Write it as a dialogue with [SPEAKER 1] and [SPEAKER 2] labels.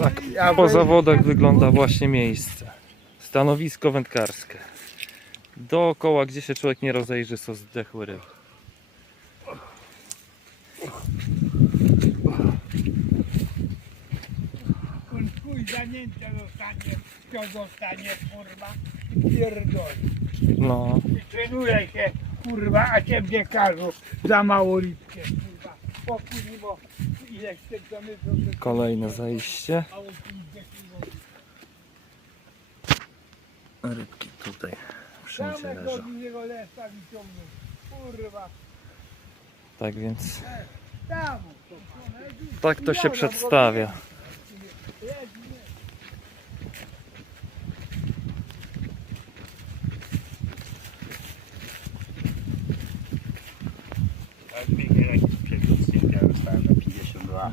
[SPEAKER 1] Tak po zawodach wygląda właśnie miejsce. Stanowisko wędkarskie. Dookoła, gdzie się człowiek nie rozejrzy, są zdechłe ryby.
[SPEAKER 2] Chuj zanięcia dostanie, kto dostanie, kurwa, pierdoli.
[SPEAKER 1] No,
[SPEAKER 2] I trenuje się, kurwa, a ciebie każą za mało rybkę, kurwa.
[SPEAKER 1] Kolejne
[SPEAKER 2] zejście.
[SPEAKER 1] Rybki tutaj wszędzie leżą. Tak więc tak to się przedstawia. Thank you. я ставлю на 52.